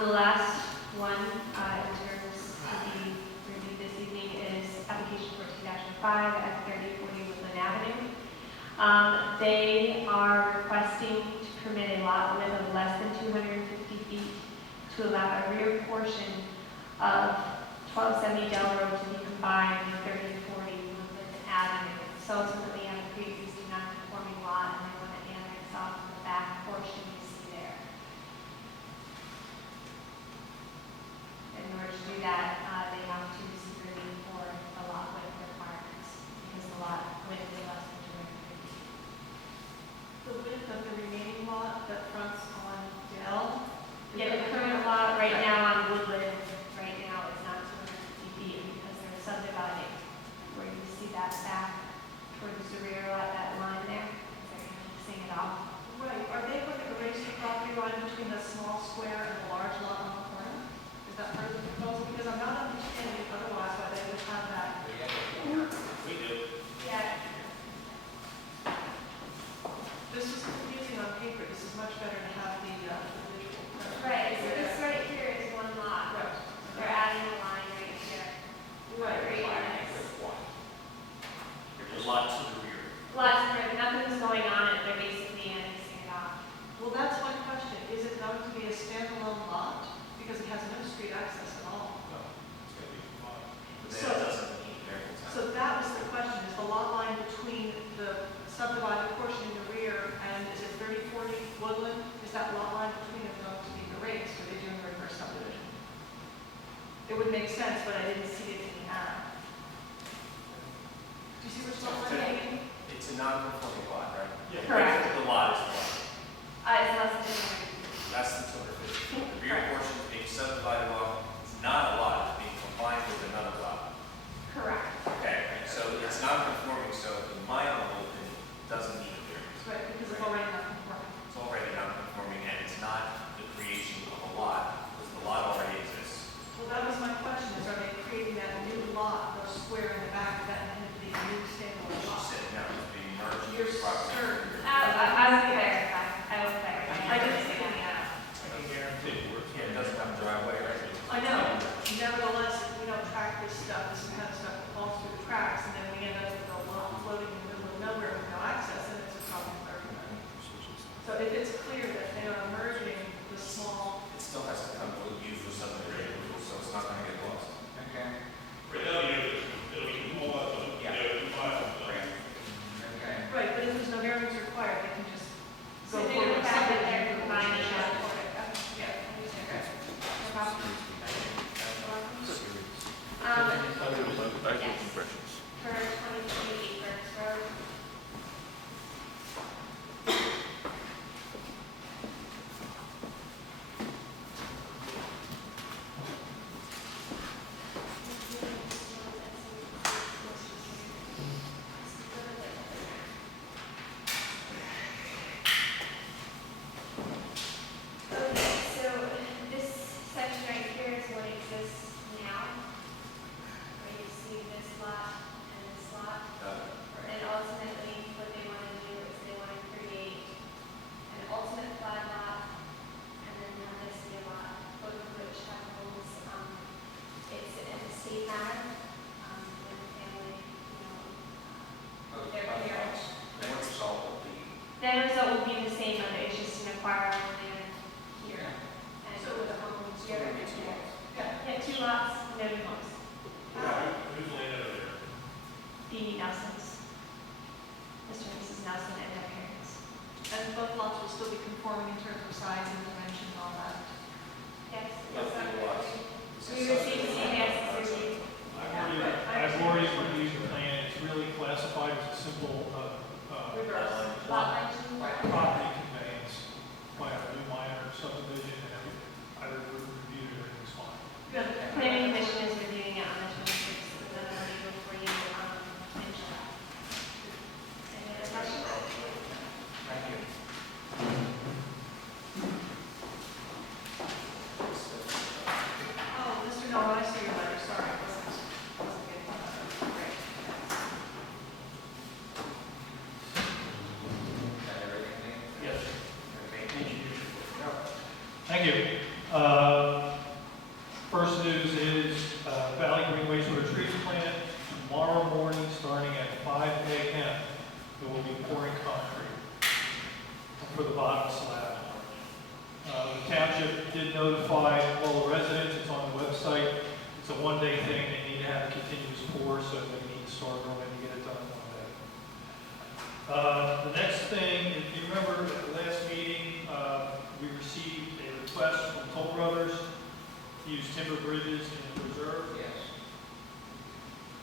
The last one in terms to be reviewed this evening is application 14-5 at 3040 Woodland Avenue. They are requesting to permit a lot width of less than 250 feet to allow a rear portion of 1270 Del Road to be combined with 3040 Woodland Avenue. So ultimately, have a pre-existing non-conforming lot, and they want to annex off the back portion you see there. In order to do that, they have to seek relief for the lot width requirements because the lot width is less than 250 feet. The width of the remaining lot that fronts on Dell? Yeah, the current lot right now on Woodland, right now is not 250 feet because they're subdividing. Where you see that back towards the rear lot, that line there, they're annexing it off. Right. Are they going to erase the property line between the small square and the large lot on the corner? Is that part of the proposal? Because I'm not understanding otherwise why they would have that. We do. Yeah. This is confusing on paper. This is much better to have the visual. Right, so this right here is one lot. Right. They're adding a line right here. Right. There's a lot to the rear. Lots of, nothing's going on it, they're basically annexing it off. Well, that's my question. Is it going to be a standalone lot? Because it has no street access at all. No, it's going to be combined. But So- that doesn't mean variable time. So that was the question, is the lot line between the subdivided portion in the rear and is it 3040 Woodland? Is that lot line between them going to be erased? Are they doing a reverse subdivision? It would make sense, but I didn't see it in the app. Do you see which lot line I mean? It's a non-conforming lot, right? Yeah. Correct. The lot is one. It's less than 250. Less than 250. The rear portion is being subdivided off. It's not a lot. It's being combined with another lot. Correct. Okay, so it's non-conforming, so in my own opinion, it doesn't need a variance. Right, because it's already not conforming. It's already non-conforming, and it's not the creation of a lot, because the lot already exists. Well, that was my question, is are they creating that new lot, the square in the back, that going to be a new standalone She lot? said now it's being merged You're with property. certain? I will clarify. I will clarify. I didn't see it in the app. Yeah, it doesn't have a driveway, right? I know. Nevertheless, if we don't track this stuff, this kind of stuff falls through the cracks, and then we end up with a lot floating in the middle of nowhere with no access, and it's a problem for everybody. So if it's clear that they are merging the small, It still has to come to you for some degree of approval, so it's not going to get lost. Okay. It'll be more, Yeah. it'll be fine. Okay. right, but if there's no variance required, they can just So go they're forward. going to have it there combined and add for it. Yeah. No problem. Yes. For 2028 Burns Road. Okay, so this section right here is what exists now. Where you see this lot and this lot. And ultimately, what they want to do is they want to create an ultimate flag lot and then have this be a lot, both of which have homes. It's an estate matter, with the family, their marriage. Then what's the result will be? The end result will be the same, but it's just an acquired land here. And So with a home here So and maybe two there. lots. Yeah, 2 lots, no new homes. Who's laying over there? The Nelsons. Mr. and Mrs. Nelson and their parents. And both lots will still be conforming in terms of size and dimension and all that. Yes. Both the lots. We received CVS review. I've already reviewed the plan. It's really classified as a simple Reverse. Lot line change. property conveyance by a new minor subdivision, and I reviewed it, everything's fine. Good. Planning Commission is reviewing it on the 26th, so then I'll legal for you in July. Any other questions? Thank you. Oh, Mr. Nolan, I see your letter, sorry, I wasn't getting that. Great. Is that everything? Yes. Okay. Thank you. No. Thank you. for the bottom slab. The township did notify all the residents, it's on the website. It's a one-day thing, they need to have a continuous pour, so they need to start early to get it done in one day. The next thing, if you remember at the last meeting, we received a request from Toll Brothers to use timber bridges in the reserve. Yes.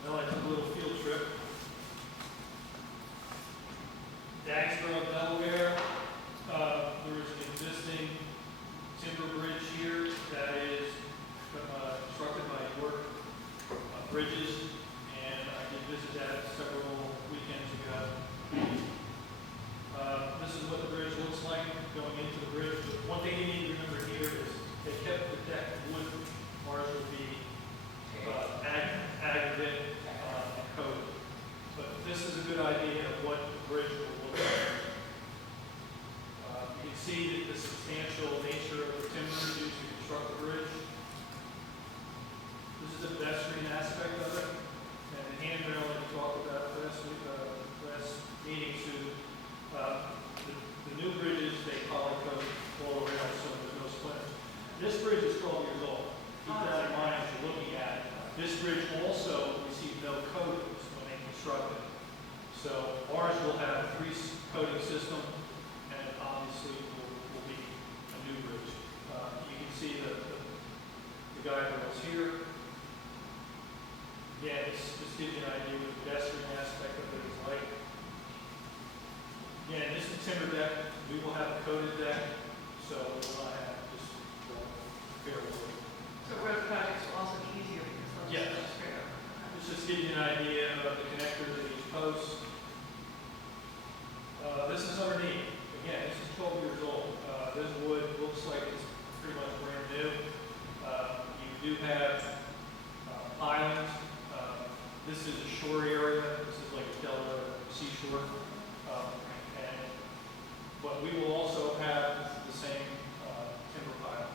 Well, I took a little field trip. Dagsboro, Delaware, there is an existing timber bridge here that is constructed by York Bridges, and I did visit that several weekends ago. This is what the bridge looks like going into the bridge. But one thing you need to remember here is they kept the deck wood. Ours would be aggregate and coated. But this is a good idea of what the bridge will look like. You can see the substantial nature of the timber used to construct the bridge. This is the pedestrian aspect of it. And the handrail that we talked about last meeting too. The new bridges, they poly coat all around so there's no splinters. This bridge is 12 years old. Keep that in mind as you're looking at it. This bridge also received no coatings when they constructed it. So ours will have a 3-coating system, and obviously will be a new bridge. You can see the guide rails here. Again, this gives you an idea what the pedestrian aspect of it is like. Again, this is timber deck. We will have a coated deck, so we will not have just fair wood. So road projects will also be easier because they'll Yes. just go straight up. This just gives you an idea of the connectors at each post. This is underneath. Again, this is 12 years old. This wood looks like it's pretty much brand new. You do have islands. This is a shore area. This is like a Delaware seashore. But we will also have the same timber pile.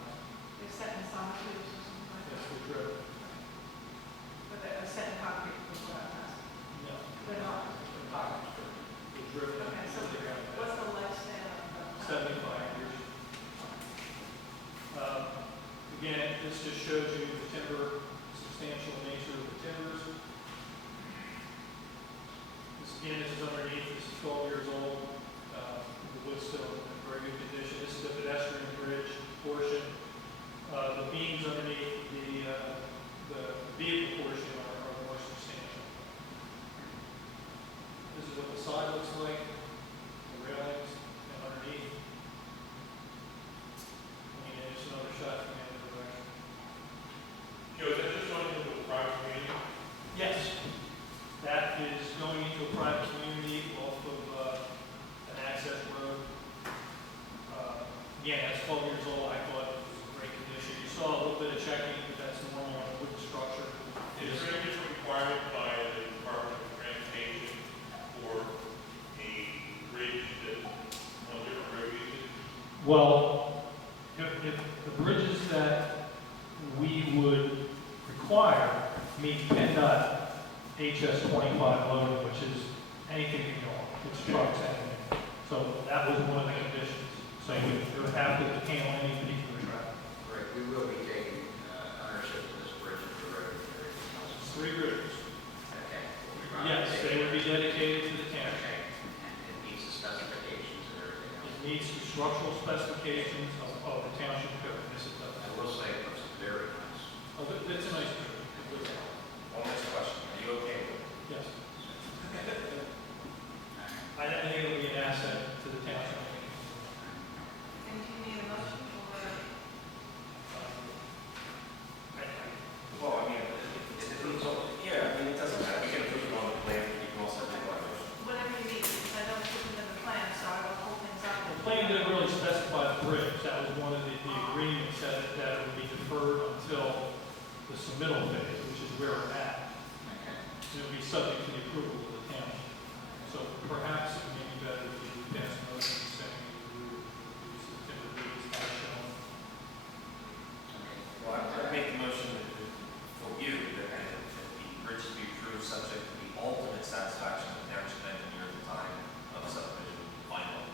They're set in sonotubes or something like That's that. the drip. But they're set in concrete is what I'm asking. No. They're not. The pockets, the drip. Okay, so what's the lifespan of the? 75 years. Again, this just shows you the timber, substantial nature of the timbers. This is underneath. This is 12 years old. The wood's still in very good condition. This is the pedestrian bridge portion. The beams underneath the vehicle portion are more substantial. This is what the side looks like, the railings, and underneath. And there's another shot from the other direction. Joe, is that just going into a private community? Yes, that is going into a private community off of an access road. Again, that's 12 years old. I thought it was in great condition. You saw a little bit of checking, but that's normal on a wooden structure. Is there any different requirement by the Department of Transportation for a bridge that on different road uses? Well, if the bridges that we would require meet PennDOT HS 25 loading, which is anything can go on, it's trucks, anything. So that was one of the conditions. So you would have to handle any particular traffic. Right, we will be taking ownership of this bridge and the road and everything else. It's 3 bridges. Okay. We run Yes, it. they would be dedicated to the township. Okay, and it meets the specifications and everything It else. meets the structural specifications of the township code. Yes, it does. I will say it looks very nice. Oh, that's a nice bridge. One last question, are you okay with it? Yes. All right. I think it'll be an asset to the township. And do you need a motion or? Well, I mean, yeah, I mean, it doesn't matter, we can approve it on the plan, you can also do it by motion. Whatever you need, because I know it's written in the plan, so I will hold things up. The plan didn't really specify the bridge. That was one of the agreements that it would be deferred until the submittal phase, which is where we're at. Okay. It would be subject to the approval of the township. So perhaps it may be better if you pass a motion saying you use the timber bridges as shown. Okay. Well, I make the motion for you that the bridge be approved subject to the ultimate satisfaction of the township engineer at the time of subdivision final.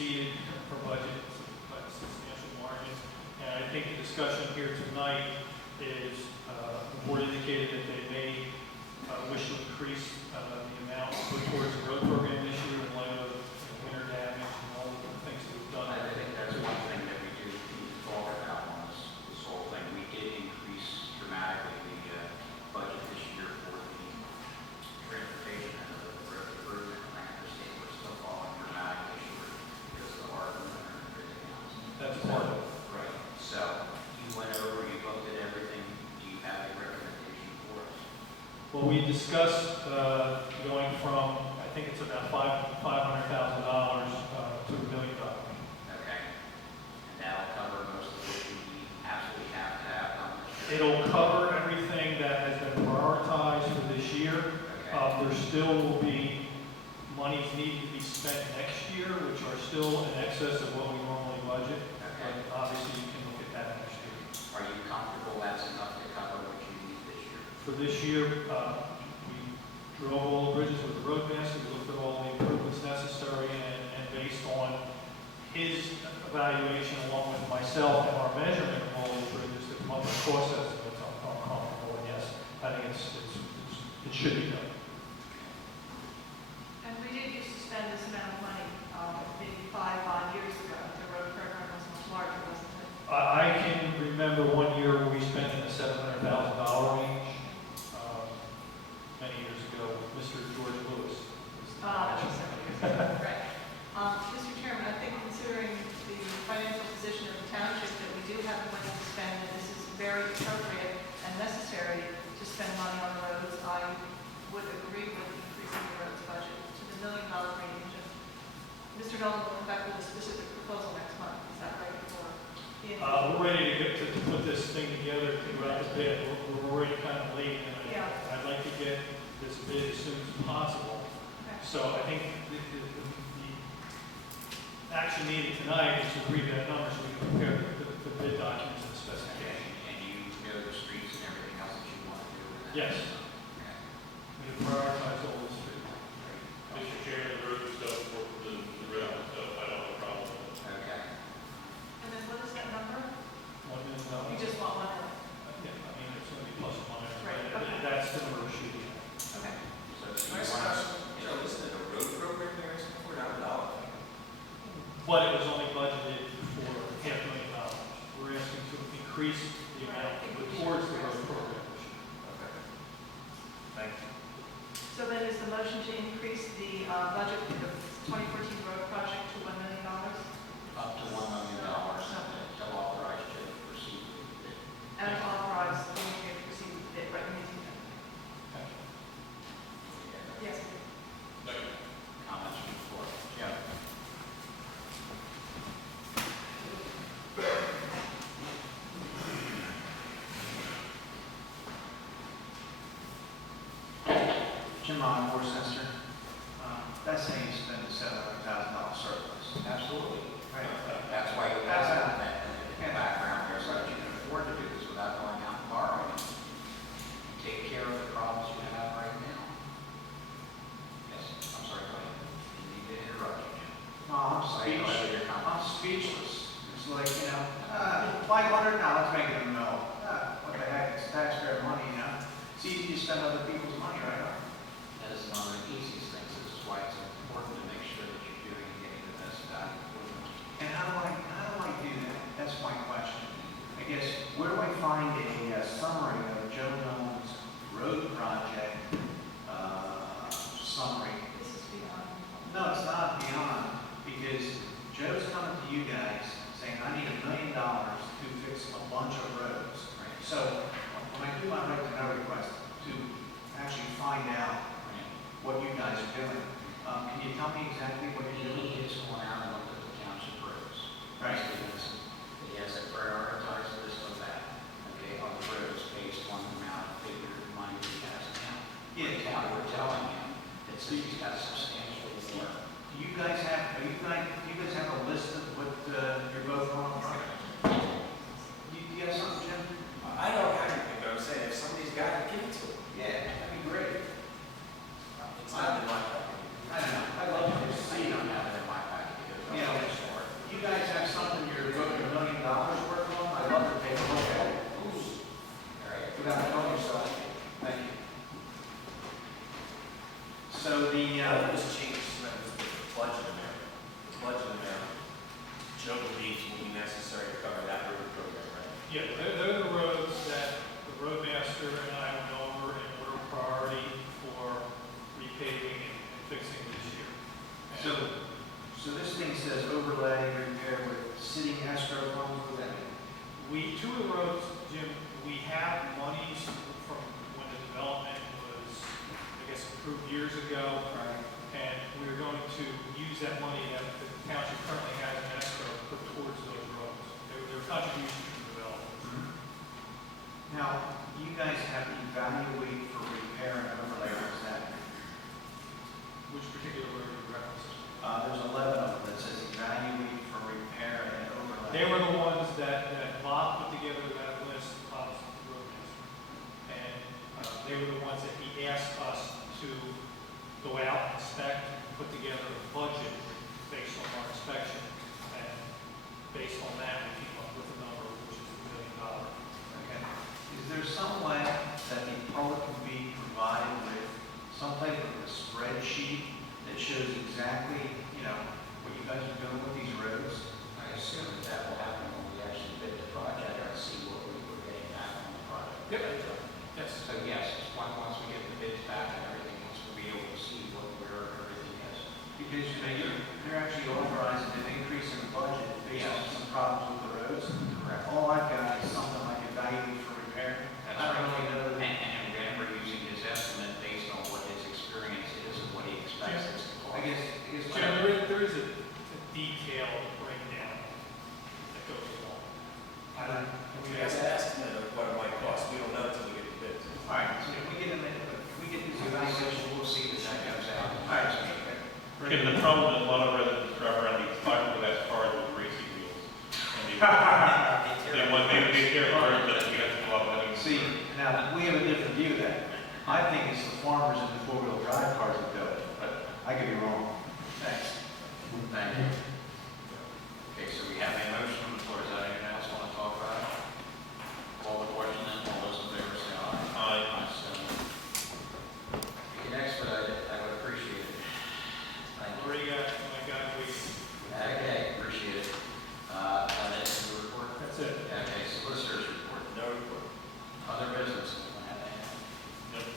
exceeded for budget by substantial margins. And I think the discussion here tonight is, the board indicated that they may wish to increase the amount put towards the road program this year in light of winter damage and all of the things that we've done. I think that's one thing that we do need to talk about on this whole thing. We did increase dramatically the budget this year for the transportation and the road improvement. And I understand we're still falling dramatically short because of the hard winter and everything else. That's part of it. Right. So you went over, you looked at everything. Do you have a recommendation for us? Well, we discussed going from, I think it's about $500,000 to $1 million. Okay. And that'll cover most of what we absolutely have to have done this year. It'll cover everything that has been prioritized for this year. Okay. There still will be monies needing to be spent next year, which are still in excess of what we normally budget. Okay. But obviously, you can look at that next year. Are you comfortable that's enough to cover what you need this year? For this year, we drove all the bridges with the road master, we looked at all the improvements necessary, and based on his evaluation along with myself and our measurement of all these bridges, to come up with cost estimates, I'm comfortable, and yes, I think it should be done. And we did used to spend this amount of money, maybe 5 odd years ago. The road program was much larger, wasn't it? I can remember one year where we spent in the $700,000 range, many years ago, with Mr. George Lewis. That was several years ago. Right. Mr. Chairman, I think considering the financial position of the township, that we do have money to spend, and this is very appropriate and necessary to spend money on the roads, I would agree with increasing the roads budget to the $1 million range. And Mr. Nolan will come back with a specific proposal next month. Is that right? For the We're ready to get to put this thing together, think about the bid. We're already kind of late, and Yeah. I'd like to get this bid as soon as possible. Okay. So I think the action needed tonight is to agree to that number so we can prepare the bid documents and specifications. And you know the streets and everything else that you want to do with that? Yes. Okay. We can prioritize all this. Mr. Chairman, the road stuff, for the rail stuff, I don't have a problem with it. Okay. And then what is that number? $1 million. You just want one more. Yeah, I mean, it's going to be plus or minus, Right, but okay. that's the number we're shooting at. Okay. So do you Nice want question. to, Joe, isn't it a road program they're asking for, not a dollar? But it was only budgeted for $500,000. We're asking to increase the amount put towards the road program this year. Okay. Thank you. So then is the motion to increase the budget for the 2014 road project to $1 million? up to $1 million to authorize you to proceed with the bid? And authorize the engineer to proceed with the bid, right? Thank you. Yes. Second. Comments from the floor? Jim? Jim Ron, Worcester. That's saying you spend a $700,000 surplus. Absolutely. Right. That's why you have that in the background here, so that you can afford to do this without going out and borrowing. Take care of the problems you have right now. Yes, I'm sorry, go ahead. Didn't mean to interrupt you, Jim. No, I'm Go ahead with your comments. speechless. It's like, $500, now let's make it a mill. What the heck, it's taxpayer money, It's easy to spend other people's money, right? That is one of the easiest things. This is why it's important to make sure that you're doing and getting the best value for them. And how do I do that? That's my question. I guess, where do I find a summary of Joe Nolan's road project summary? This is beyond. No, it's not beyond, because Joe's coming to you guys saying, I need $1 million to fix a bunch of roads. Right. So when I do my right to know request to actually find out what you guys are doing, can you tell me exactly what you're doing? He has gone out and looked at the township roads. Right. He has a prioritized list of that, okay, on the roads based on the amount of figure money he has now. Yeah. We're telling him that he's got substantial more. Do you guys have a list of what you're both on? Do you have something, Jim? I don't have anything, but I'm saying if somebody's got it, give it to them. Yeah, that'd be great. It's not in my pocket. I don't know, I'd love to I see don't them. have it in my packet. Yeah, they're the roads that the roadmaster and I went over in order of priority for repaving and fixing this year. And So this thing says overlay repair with sitting escrow funds, what does that mean? two of the roads, Jim, we have monies from when the development was, I guess, approved years ago. Right. And we're going to use that money that the township currently has in escrow to put towards those roads. They're contributions to the development. Now, you guys have to evaluate for repair and overlay, what does that mean? Which particular road are you referencing? There's 11 of them that says evaluate for repair and overlay. They were the ones that Bob put together that list, Bob's roadmaster. And they were the ones that he asked us to go out, inspect, and put together a budget based on our inspection. And based on that, we came up with a number, which is $1 million. Okay. Is there some way that the public can be provided with some type of a spreadsheet that shows exactly, what you guys are doing with these roads? I assume that will happen when we actually bid the project and see what we were getting back on the project. Yep. Yes. So yes, once we get the bids back and everything, once we'll be able to see where everything is. Because they're actually authorizing an increase in the budget based on some problems with the roads. Correct. All I've got is something like evaluate for repair. That's I don't right. really know that. And again, we're using his estimate based on what his experience is and what he expects us to cost. I guess Jim, there is a detailed breakdown that goes along. We have an estimate of what it might cost, we don't know until we get the bids. All right, so if we get this evaluation, We'll see that that comes out. all right, Again, the problem is a lot of residents drive around these fiberglass cars with racing wheels. And they tear apart, but we have to go up and see, now, we have a different view of that. I think it's the farmers in the four-wheel drive cars that do it, but I could be wrong. Thanks. Thank you. Okay, so we have a motion on the floor. Is that anyone else want to talk about it? Call the question and all those in favor say aye. Aye. So, if you can expedite it, I would appreciate it. Thank you. Already got my guy waiting. Okay, appreciate it. And then the report. That's it. Okay, solicitors report. No report. Other business. Anyone have anything? Nope.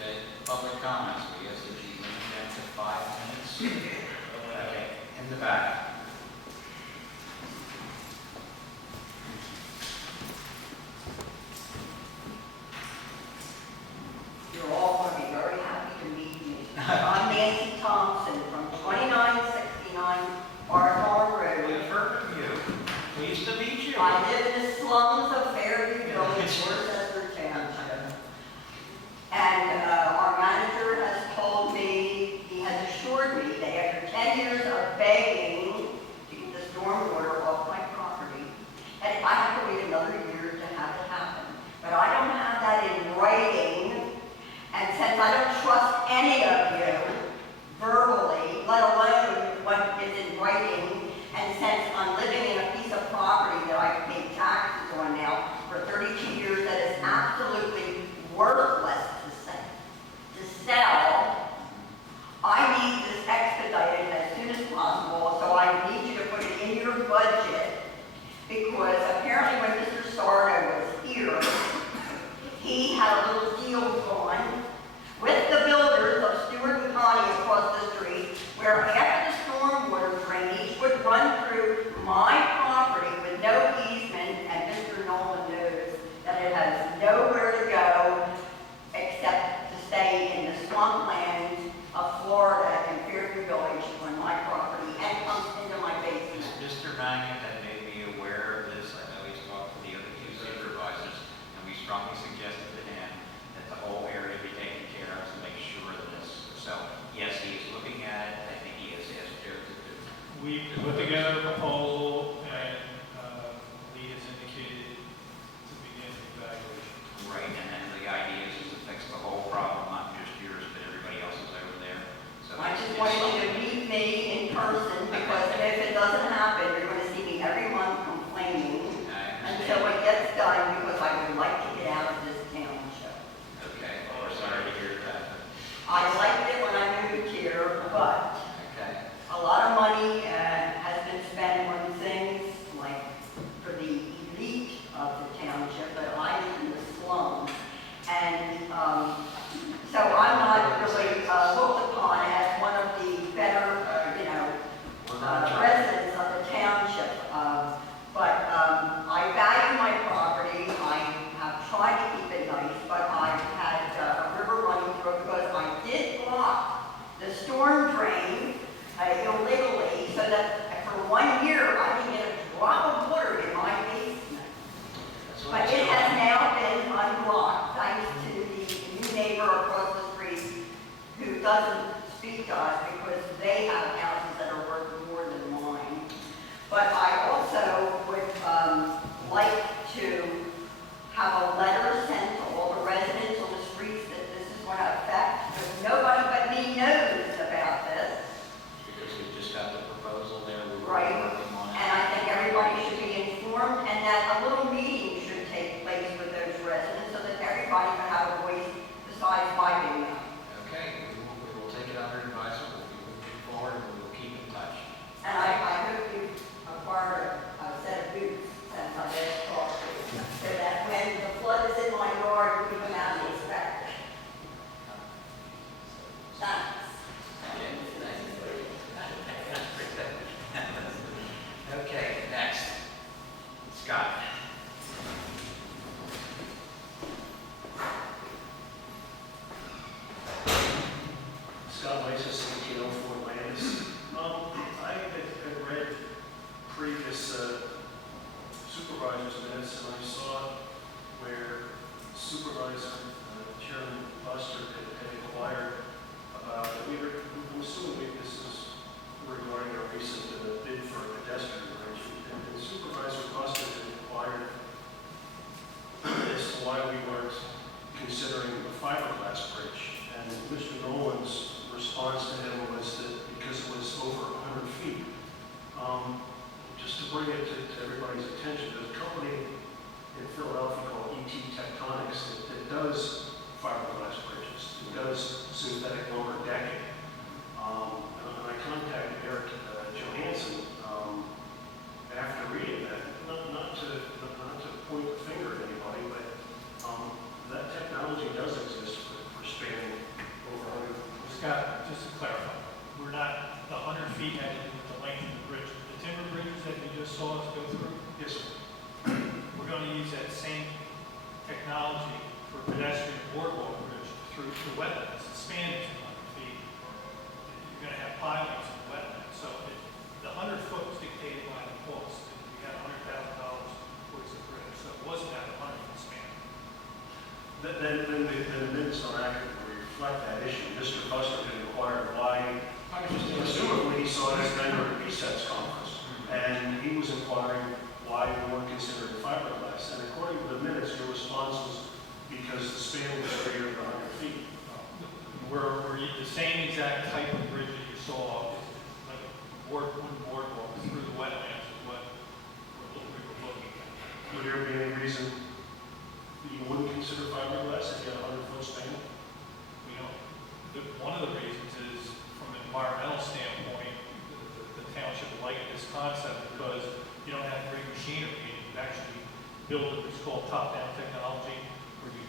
Okay, public comments. We ask that you limit them to 5 minutes. Okay, in the back. You're all going to be very happy to meet me. I'm Nancy Thompson from 2969 Barthorn Road. We've heard of you. Pleased to meet you. I live in the slums of Fairview Village, Worcester Township. And our manager has told me, he has assured me that after 10 years of begging to get the stormwater off my property, and I have to wait another year to have it happen. But I don't have that in writing, and since I don't trust any of you verbally, let alone what is in writing, and since I'm living in a piece of property that I've paid taxes on now for 32 years that is absolutely worthless to sell, I need this expedited as soon as possible, so I need you to put it in your budget, because apparently when Mr. Sardo was here, he had a little deal going with the builders of Stewart and Connie across the street, where after the stormwater drainage would run through my property with no easement, and Mr. Nolan knows that it has nowhere to go except to stay in the swampland of Florida and Fairview Village on my property and comes into my basement. Mr. Mangan had made me aware of this. I know he's talked to the other two supervisors, and we strongly suggested to him that the whole area be taken care of to make sure that this. So, yes, he is looking at it. I think he has asked Joe to do. We put together a proposal, and Lee has indicated to begin the evaluation. Right, and then the idea is to fix the whole problem, not just yours, but everybody else's over there. So I it's- just it's wanted you to something- meet me in person, because if it doesn't happen, you're going to see me every month complaining I until understand. it gets done, because I would like to get out of this township. Okay, well, we're sorry to hear that. I liked it when I moved here, but Okay, a lot of money has been spent on 1 year, I didn't get a drop of water in my basement. That's what But I it said. has now been unblocked thanks to the new neighbor across the street who doesn't speak to us because they have houses that are worth more than mine. But I also would like to have a letter sent to all the residents on the streets that this is going to affect, because nobody but me knows about this. Because we just got the proposal there, we were Right. working on it. And I think everybody should be informed, and that a little meeting should take place with those residents so that everybody can have a voice besides my being there. Okay, we will take it under advisement, we'll be moving forward, and we will keep in touch. And I hope you acquired a set of boots since I last talked to you, so that when the flood is in my yard, you can have the inspector. Thanks. Okay, next. Scott. Scott Lysis, 1804 Landis. I had read previous supervisor's minutes, and I saw where Supervisor Chairman Buster had inquired about, I'm assuming this is regarding a recent bid for a pedestrian bridge, and Supervisor Buster had inquired as to why we weren't considering a fiberglass bridge. And Mr. Nolan's response to him was that because it was over 100 feet. Just to bring it to everybody's attention, there's a company in Philadelphia called ET Tectonics that does fiberglass bridges. It does synthetic lumber decking. And I contacted Eric Johansson after reading that, not to point the finger at anybody, but that technology does exist for spanning over 100 feet. Scott, just to clarify, we're not, the 100 feet had to do with the length of the bridge. The timber bridges that you just saw us go through, Yes, sir. we're going to use that same technology for pedestrian boardwalk bridge through the wetlands. The span is 100 feet. You're going to have pilings in the wetlands. So the 100 foot was dictated by the cost. We had $100,000 towards the bridge, so it wasn't at the 100 foot span. Then the minutes don't accurately reflect that issue. Mr. Buster had inquired why, presumably he saw it as a member of the PSETS conference, and he was inquiring why we weren't considering fiberglass. And according to the minutes, your response was because the span was greater than 100 feet. We're the same exact type of bridge that you saw, is like a wooden boardwalk through the wetlands is what we were looking at. Would there be any reason that you wouldn't consider fiberglass if you had a 100-foot span? We don't, one of the reasons is from an environmental standpoint, the township liked this concept because you don't have great machinery. You actually build what's called top-down technology, where you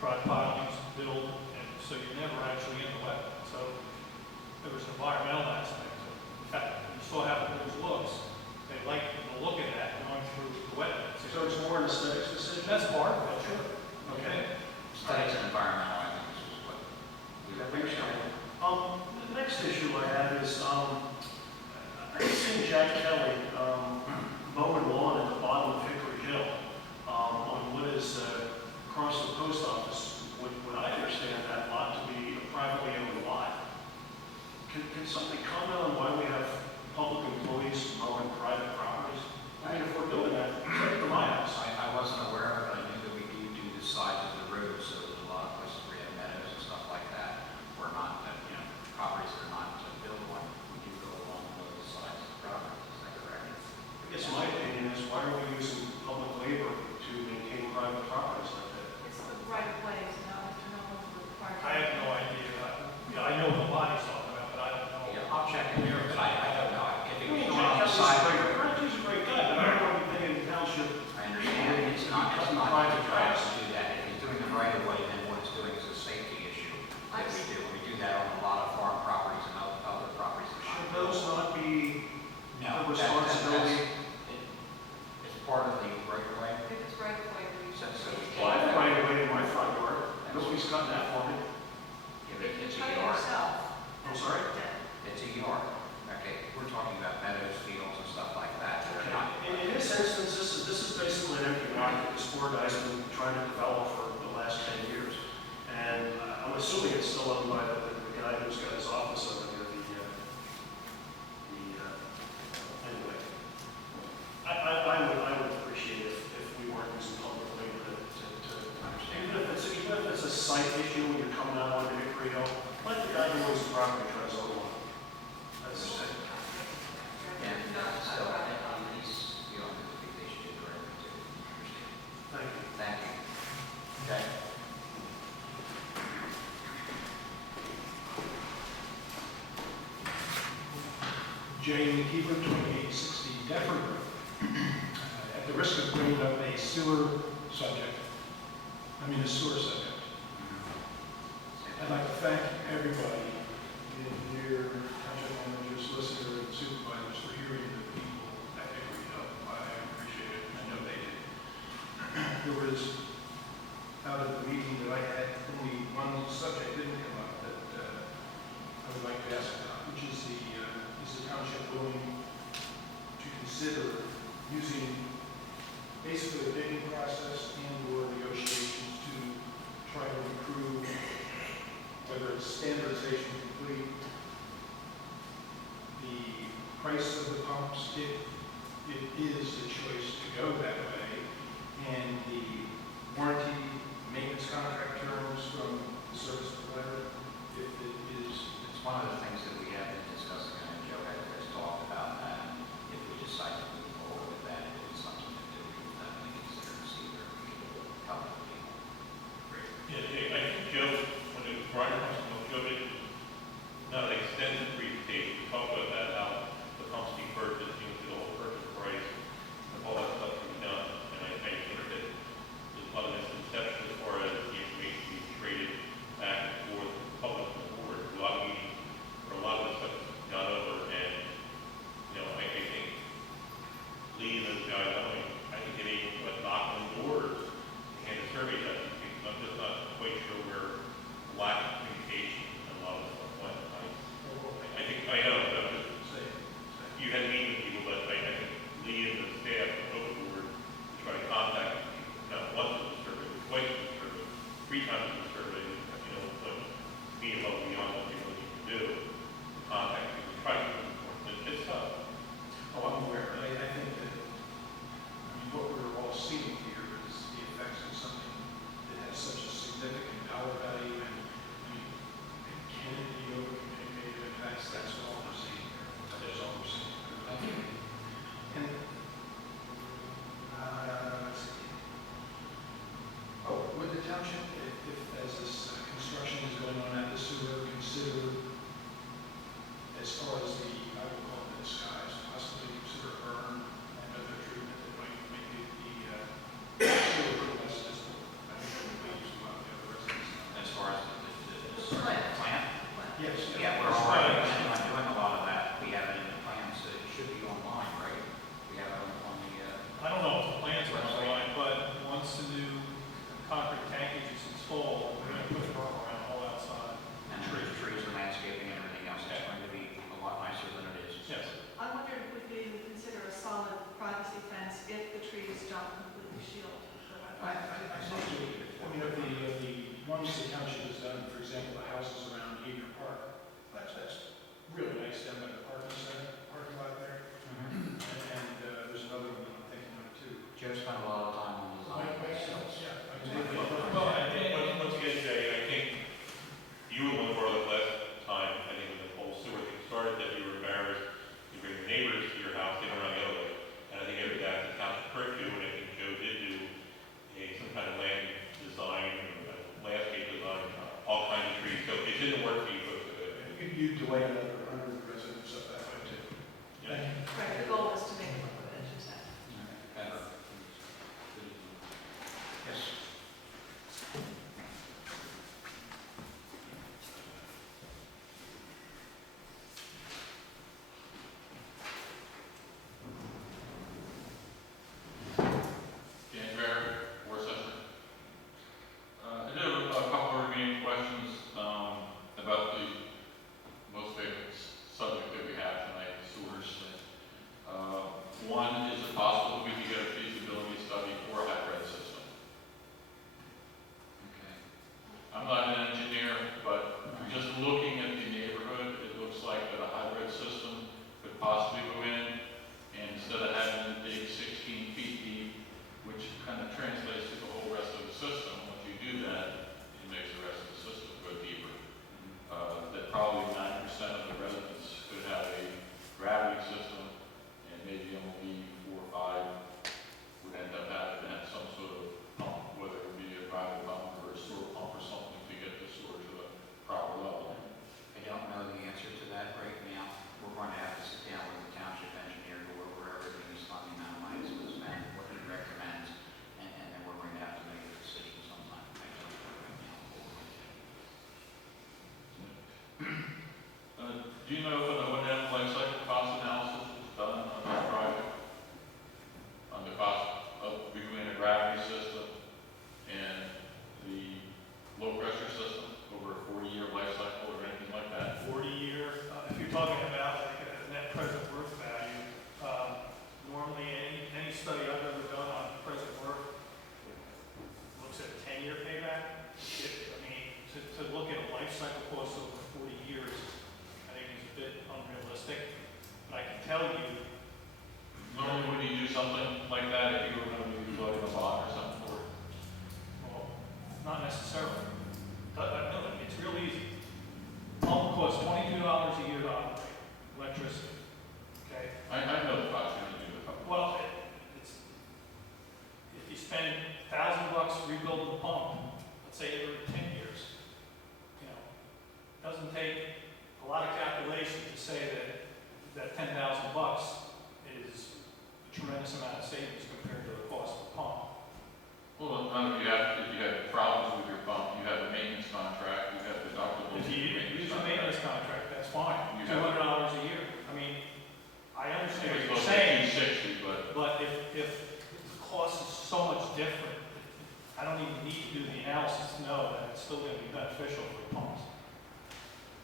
try pilings, build, and so you're never actually in the wetland. So there was an environmental aspect to it. In fact, you saw how the bridge looks. They like the look of that going through the wetlands. So it's more an aesthetics decision? That's part of it, sure. Okay. Aesthetics and environmental, I think, is what we Understand. The next issue I have is, I've seen Jack Kelly mowing lawn at the bottom of Hickory Hill on what is across the post office. What I understand that lot to be a privately owned lot. Can somebody comment on why we have public employees mowing private properties? I mean, if we're doing that, take it to my house. I wasn't aware of it, I knew that we do the sides of the road, so there's a lot of places where you have meadows and stuff like that, or not, properties that are not built on, we do go along those sides of the property, is that correct? I guess my opinion is, why are we using public labor to maintain private properties like that? It's the right of way, so now Mr. Nolan's required. I have no idea. I know what the body's talking about, but I don't know. Yeah, I'll check in here, but I don't know, if it was Jack going on the Kelly's side. a great guy, but I don't want to be paying the township. I understand, it's not his job to do that, if he's doing the right of way, then what it's doing is a safety issue that we do. We do that on a lot of farm properties and other properties. Should those not be No, the responsibility? it's part of the right of way. If it's right of way, we So- so- Well, I have right away in my front yard. Nobody's cutting that for me. Yeah, but it's Cut a it yard. yourself. I'm sorry? Yeah. It's a yard. sewer guy's been trying to develop for the last 10 years. And I'm assuming it's still owned by the guy who's got his office over there, anyway. I would appreciate if we weren't using public labor even if it's a site issue when you're coming out on Hickory Hill, let the guy who owns the property try his own one. That's just it. Yeah, so on these, you don't think they should do it right to understand. Thank you. Thank you. Okay. Jay Keeper, 2860 Deptford Road. At the risk of bringing up a sewer subject, I'd like to thank everybody here, township managers, solicitor, and supervisors for hearing the people at Hickory Hill. I appreciate it, I know they did. There was, out of the meeting that I had, only one subject didn't come up that I would like to ask about, which is the township willing to consider using basically a bidding process and/or negotiations to try to improve, whether it's standardization complete, the price of the pumps, if it is the choice to go that way, and the warranty maintenance contract terms from the service provider, if it is. It's one of the things that we have been discussing, and Joe has talked about that. If we decide to move forward with that, if it's something that we will definitely consider to see where we can help the people. Great. Yeah, I think Joe, when it brought it up, Joe did not an extensive presentation, we talked about that, how the pumps be purchased, the whole purchase price, and all that stuff can be done. And I think that there's a lot of misconception as far as the information being traded back and forth, public and board, a lot of meetings, or a lot of the stuff got over, and, I think Lee and those guys, I think they even went knock on doors and the survey done. I'm just not quite sure where lack of communication and a lot of stuff went. I think, I know, I'm just saying, you had a meeting with people, but I think Lee and the staff overboard to try to contact people, not once with the survey, but twice with the survey, 3 times with the survey, but be above and beyond what they really need to do, contact people, try to do it. It's tough. Oh, I'm aware, but I think that, what we're all seeing here is the effects of something that has such a significant dollar value, and, can it be over-communicated, and that's all we're seeing here. That's all we're seeing. And, let's see. Oh, would the township, if as this construction is going on at the sewer, consider, as far as the, I would call it the disguise, possibly consider burn and other treatment that might make it the sewer less visible? I think that would be used by the other residents. As far as the plant? Yes. Yeah, we're already planning on doing a lot of that. We have it in the plans, so it should be online, right? We have it on the, I don't know if the plans are online, but once the new concrete tankage is installed, we're going to put the berm around all outside. and trees and landscaping and everything else. It's going to be a lot nicer than it is. Yes. I wondered if we could even consider a solid privacy fence if the trees don't completely shield the wetland. I think, of the ones the township has done, for example, the houses around Eager Park, that's really nice down by the parking lot there. And there's another one I'm thinking of too. Joe spent a lot of time on design. Yeah, I Well, I think, once again, Jay, I think you were one of our last time, I think when the whole sewer thing started, that you were embarrassed to bring your neighbors to your house, they were on the other way. And I think every day the township curfew, and I think Joe did do some kind of land design, landscape design, all kinds of trees, so it didn't work for you folks. You delay another 100 residents up that way too. Yeah. Right, the goal is to make it look good, as you said. Better. Yes. January, Worcester. I do have a couple of remaining questions about the most favorite subject that we have tonight, sewers. One, is it possible we could get a feasibility study for a hybrid system? still going to be beneficial for the pumps.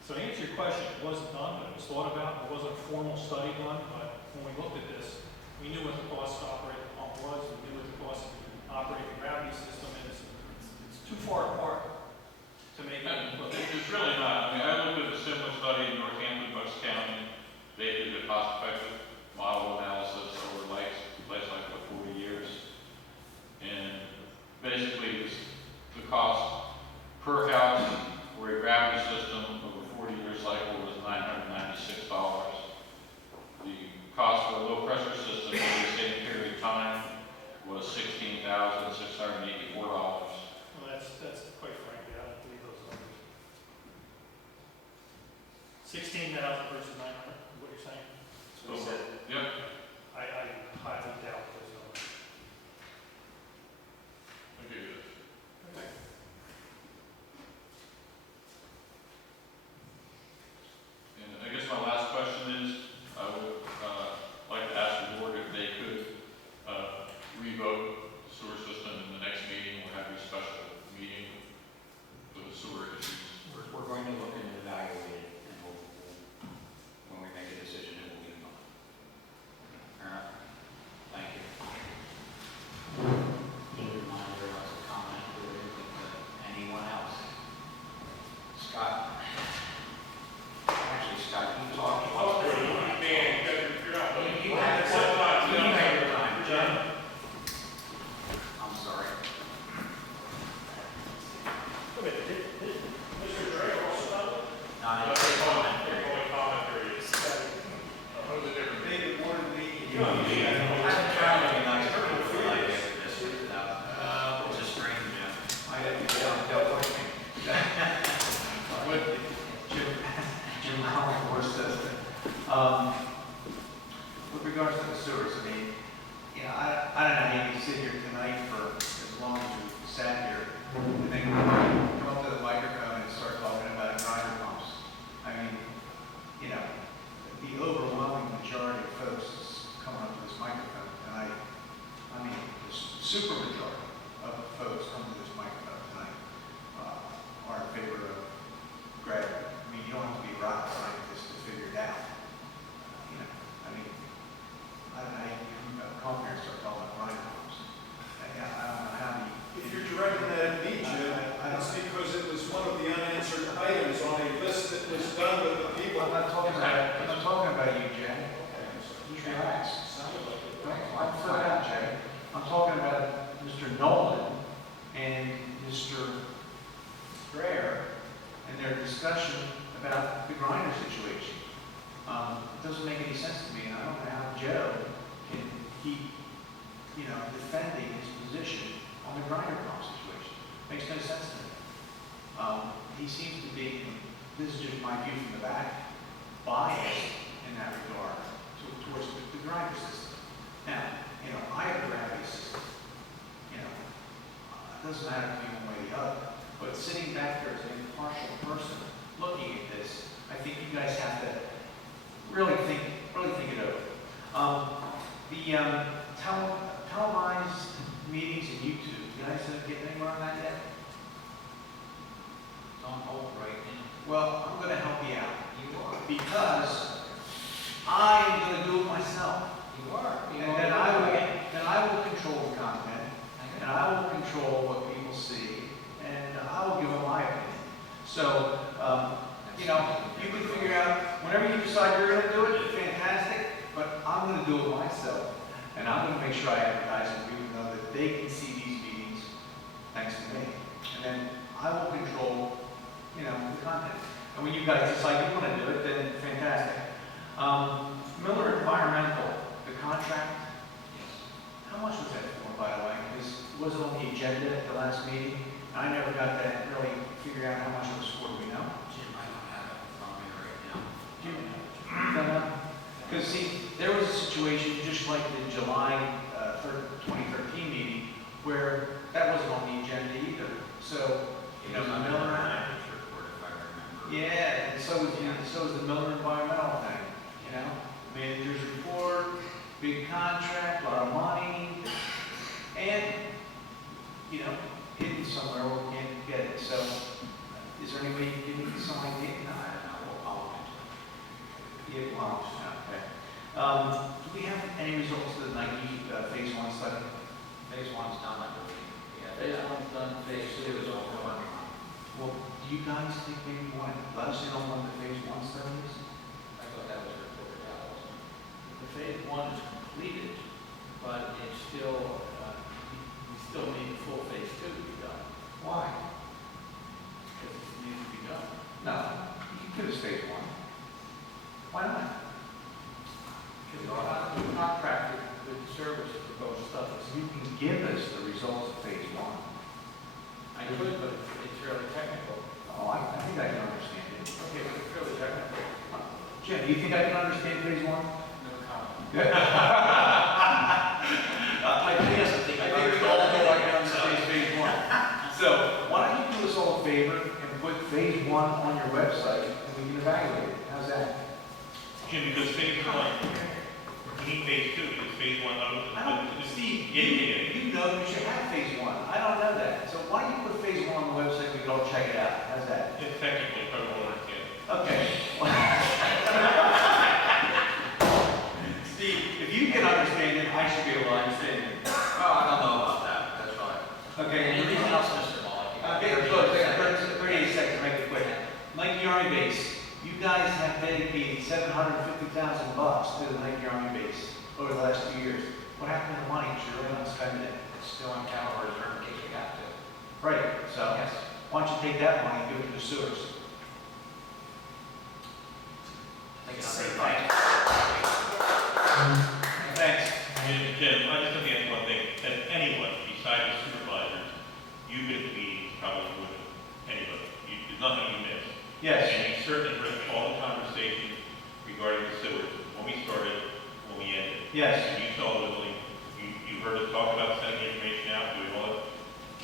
So to answer your question, it wasn't done, but it was thought about. There wasn't a formal study done, but when we looked at this, we knew what the cost to operate the pump was. We knew what the cost to operate the gravity system is. It's too far apart to make it. It's really not. I mean, I looked at a similar study in Northampton, Bucks County. They did a cost-effective model analysis over a place like 40 years. And basically, the cost per house for a gravity system over 40-year cycle was $996. The cost for a low-pressure system over the same period of time was $16,684. Well, that's quite frankly, I don't believe those numbers. 16,000 versus 900, is what you're saying? So we said, Yep. I highly doubt those numbers. Okay, good. And I guess my last question is, I would like to ask the board if they could revote the sewer system in the next meeting or have a special meeting for the sewer issues. We're going to look and evaluate it, and when we make a decision, it will be done. All right. Thank you. David Meyer wants to comment with anyone else. Scott? Actually, Scott, you talked about. You had your time, John. I'm sorry. Mr. Dre also done it? Not a comment period. David Warren Lee. I'm trying to be nice to people like after this. It's a strange, I had to get out that way. Jim Collins, Worcester. With regards to the sewers, I mean, you know, I don't know how you can sit here tonight for as long as you sat here and then come up to the microphone and start talking about grinder pumps. I mean, you know, the overwhelming majority of folks is coming up to this microphone tonight. I mean, the super majority of folks coming to this microphone tonight are in favor of gravity. I mean, you don't have to be a rocket scientist to figure it out. You know, I mean, I come here and start talking about grinder pumps. I don't know how you. If you're directing that at me, Jim, it's because it was one of the unanswered items on a list that was done with the people. I'm not talking about you, Jay. Just relax. I'm slow down, Jay. I'm talking about Mr. Nolan and Mr. Strayer and their discussion about the grinder situation. It doesn't make any sense to me, and I don't know how Joe can keep, you know, defending his position on the grinder pump situation. Makes no sense to me. He seems to be, this is just my view from the back, biased in that regard towards the grinder system. Now, you know, I have a gravity system. You know, it doesn't matter to me one way or the other. But sitting back there as an impartial person looking at this, I think you guys have to really think it over. The televised meetings in YouTube, you guys get anywhere on that yet? It's on hold right now. Well, I'm going to help you out You are. because I'm going to do it myself. You are. And then I will control the content, and I will control what people see, and I will give them my opinion. So, you know, you can figure out, whenever you decide you're going to do it, fantastic, but I'm going to do it myself. And I'm going to make sure I advertise and people know that they can see these meetings thanks to me. And then I will control, you know, the content. And when you guys decide you want to do it, then fantastic. Miller Environmental, the contract, how much was that for, by the way? Was it on the agenda at the last meeting? I never got that really figured out how much it was for, do we know? Jim, I don't have it from me right now. Do you know? Because see, there was a situation just like the July 2013 meeting where that wasn't on the agenda either. So, you know, the Miller, Manager's report, if I remember. yeah, and so was the Miller Environmental thing, you know? Manager's report, big contract, a lot of money, and, you know, hidden somewhere where we can't get it. So is there any way you can give me some idea? No, I don't know. I'll look into it. Yeah, well, okay. Do we have any results of the Nike phase 1 study? Phase one's done, I believe. Yeah, Phase one's done, phase two is all going on. Well, do you guys think maybe you want to let us in on what the phase 1 study is? I thought that was reported out also. The phase one is completed, but it's still, we still need the full phase two to be done, Why? because it needs to be done. No, you can do this phase 1. Why not? Because we're not contracted with the service for both studies. You can give us the results of phase 1. I could, but it's fairly technical. Oh, I think I can understand it. Okay, but it's fairly technical. Jim, do you think I can understand phase 1? No comment. I think we all know I can understand phase 1. So why don't you do us all a favor and put phase 1 on your website and we can evaluate it. How's that? Jim, because phase one, we need phase two, because phase one, I don't, Steve, yeah. you know you should have phase 1. I don't know that. So why don't you put phase 1 on the website, we can all check it out. How's that? It's technically, probably won't understand. Okay. Steve, if you can understand it, I should be able to understand it. Oh, I don't know about that, but that's fine. Okay. Anything else, Mr. Malik? Okay, close. 38 seconds, make it quick. Nike Army base, you guys have dedicated $750,000 to the Nike Army base over the last 2 years. What happened to the money? You're really not spending it. It's still in capital reserve in case we have to. Right, so Yes. why don't you take that money and give it to the sewers? Thank you. Thanks. Thanks. Jim, I just have to ask one thing, has anyone besides the supervisors, you've been to meetings probably more than anybody, there's nothing you miss. Yes. And you certainly heard all the conversations regarding the sewers, when we started, when we ended. Yes. And you saw literally, you heard us talk about sending the information out, doing all the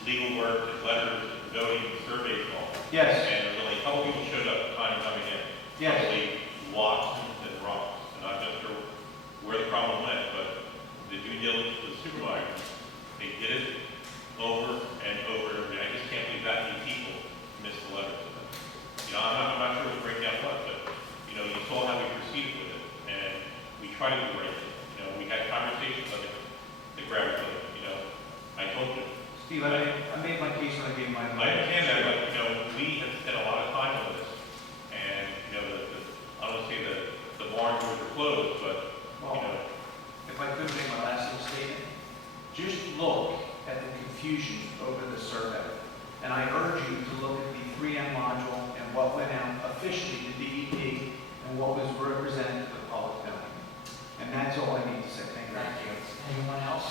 legal work, and letters, and voting, and surveys and all. Yes. And there was only a couple people showed up, time and time again. Yes. Probably Watsons and Rocks, and I'm not sure where the problem went, but the due diligence of the supervisors, they did it over and over and over again. I just can't believe that many people missed the letters. You know, I'm not sure what the breakdown was, but, you know, you saw how we proceeded with it, and we tried to do the right thing. You know, we had conversations like the grab each other, you know. I told you. Steve, I made my case when I gave my. I understand that, but, you know, we have spent a lot of time on this, and, you know, I don't want to say the barn doors are closed, but, you know. If I could make my last little statement, just look at the confusion over the survey. And I urge you to look at the 3M module and what went out officially to DEP and what was represented to the public domain. And that's all I need to say. Thank you. Thank you. Anyone else?